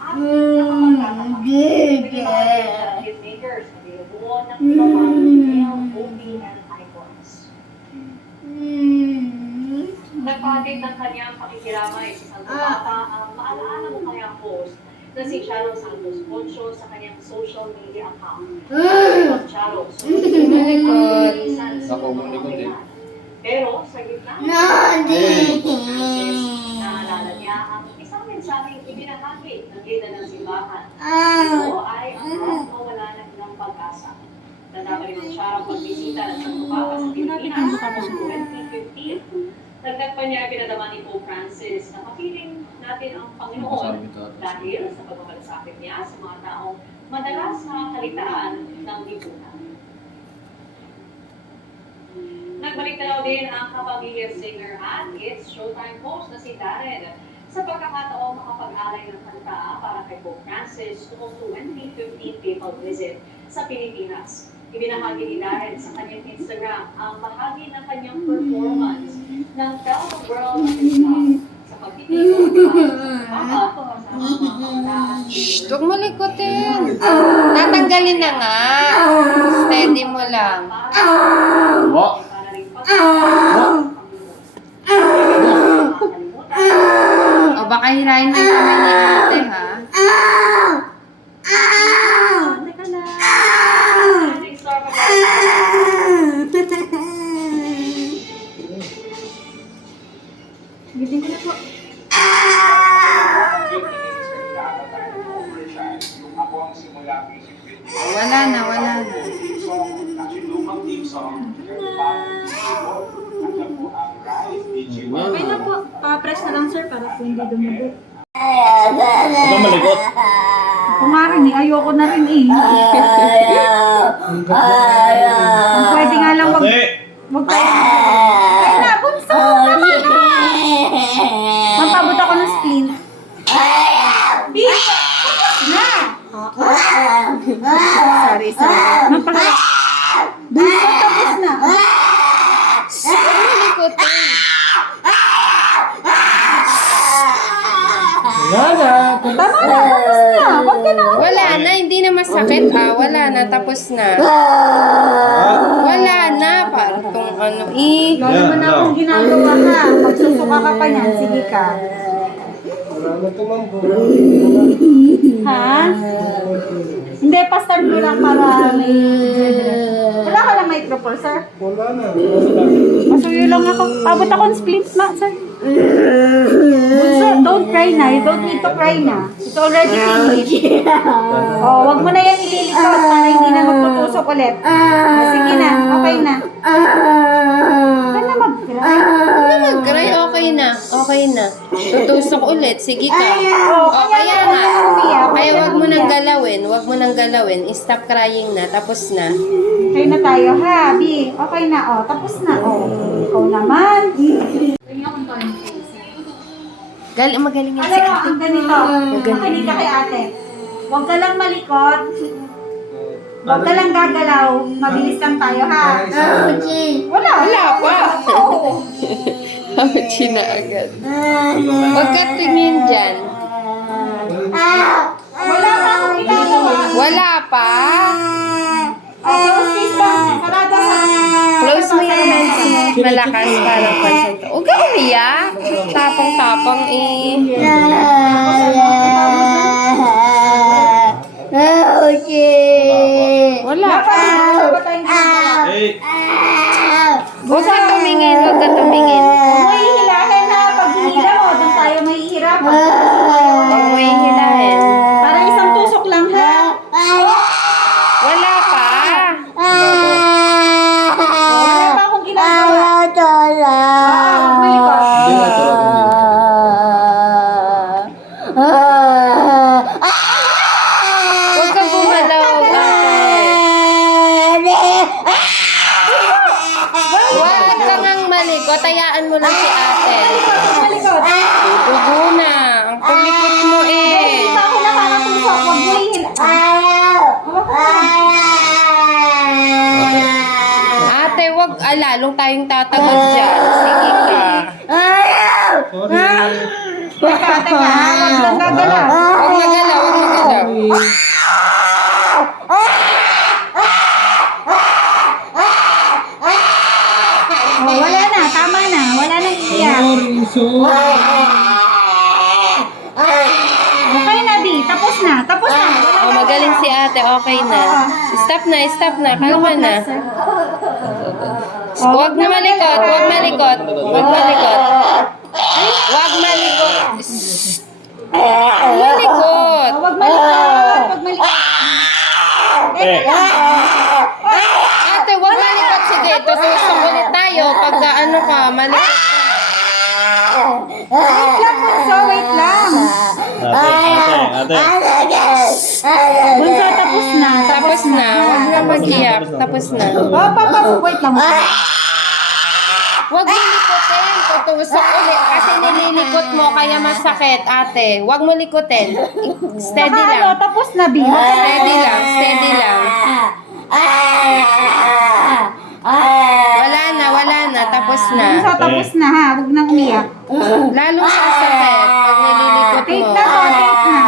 at nakapagtataka may mga hitmakers na binubuo ng iba pang male OBN icons. Nagpahatid ng kanyang pakikiramay sa Santo Papa ang maalaala mo kaya post na si Charo Santos Poncho sa kanyang social media account. Charo, pero sa gitna naalala niya ang isang mensaheng ibinahagi ng gina ng simbahan. Ito ay ang mawala ng pag-asa. Tanda pa rin ang Charo pagbisita ng Santo Papa sa Pilipinas tapos 2015. Dagdag pa niya pinadama ni Pope Francis na mapiling natin ang Panginoon dahil sa pagmamalasakit niya sa mga taong madalas nakakalitaan ng lipunan. Nagbalik na raw din ang kapamilya singer at It's Showtime host na si Darren sa pagkakataong makapag-alay ng kanta para kay Pope Francis noong 2015 papal visit sa Pilipinas. Ibinahagi ni Darren sa kanyang Instagram ang bahagi ng kanyang performance ng Tell the World of His Love sa pagtitipon para sa mga Huwag mo likutin. Tatanggalin na nga. Steady mo lang. O baka hirahin mo yung kamay ni ate, ha? Teka lang. Giling ko na po. Wala na, wala na. Okay na po. Pa-press na lang sir para po hindi dumabot. Huwag kang malikot. Kung nga rin eh, ayoko na rin eh. Kung pwede nga lang wag tayo. Ay na, bunso! Tama na! Mampabot ako ng splint. Bis! Na! Sorry. Mampabot. Bunso, tapos na. Huwag mo likutin. Wala na. Tama na, tapos na. Wag ka na. Wala na, hindi na masakit, Wala na, tapos na. Wala na, parang tong ano, Lalo mo na akong ginagawa ha. Pagsusuka ka pa niyan, sige ka. Wala na tumambo. Ha? Hindi, pastan mo lang para may... Wala ka lang microphone, sir? Wala na. Masuyo lang ako. Abot ako ng split na, sir. Bunso, don't cry na. You don't need to cry na. It's already finished. Oh, wag mo na yan ililikot para hindi na magtutusok ulit. Sige na, okay na. Huwag na mag-cry. Hindi mag-cry, okay na. Okay na. Tutusok ulit, sige ka. O, kaya nga. Kaya wag mo nang galawin, stop crying na, tapos na. Okay na tayo, ha, Bi. Okay na, oh. Tapos na, oh. Ikaw naman. Magaling yan Ano si mo, ate. ang ganito. Makinig ka kay ate. Huwag ka lang malikot. Huwag ka lang gagalaw. Mabilis lang tayo, ha? Wala. Wala pa. Oo. Hachi na agad. Huwag ka tingin dyan. Wala pa akong ginagawa. Wala pa. Close face lang. Sarado sa... Close mo yung hands mo. Malakas parang pansento. Huwag ka umiyak. Tapang-tapang Wala pa. Huwag ka tumingin. Huwag ka tumingin. May hilahin na. Pag hinila mo, doon tayo mahihirapan. Huwag mo hihilahin. Para isang tusok lang, ha? Wala pa. Wala pa akong ginagawa. Huwag malikot. Hindi na ito. Huwag ka bumalaw, ate. Huwag ka ngang malikot. Tayaan mo lang si ate. Malikot. Tugo na. Ang kulikot mo Hindi pa ako nakakatusok. Huwag mo hihila. Ate, wag lalong tayong tatagod dyan. Sige ka. Sorry. Teka. Huwag lang gagalaw. Huwag magalaw. Oh, wala na. Tama na. Wala nang iiyak. Okay na, B. Tapos na. Tapos na. Wala Oh, na. magaling si ate. Okay na. Stop na, stop na. Kalma na. Oh, Huwag na malikot, huwag malikot. Huwag malikot. Huwag malikot. Malikot. Huwag malikot. Huwag malikot. Ate, huwag malikot. Sige, tutusok ulit tayo. Pag ano ka, malikot ka. Wait lang, Bunso. Wait lang. Ate. Bunso, tapos na. Tapos na. Huwag na mag-iyak. Tapos na. Oh, papa, wait lang. Huwag mo likotin. Tutusok ulit. Kasi nililikot mo, kaya masakit, ate. Huwag mo likotin. Steady Saka ano, lang. tapos na, B. Huwag ka na- Steady lang. Steady lang. Wala na. Tapos na. Bunso, tapos na ha. Huwag nang umiyak. Lalong sasakit pag nililikot Take mo. na to, take na.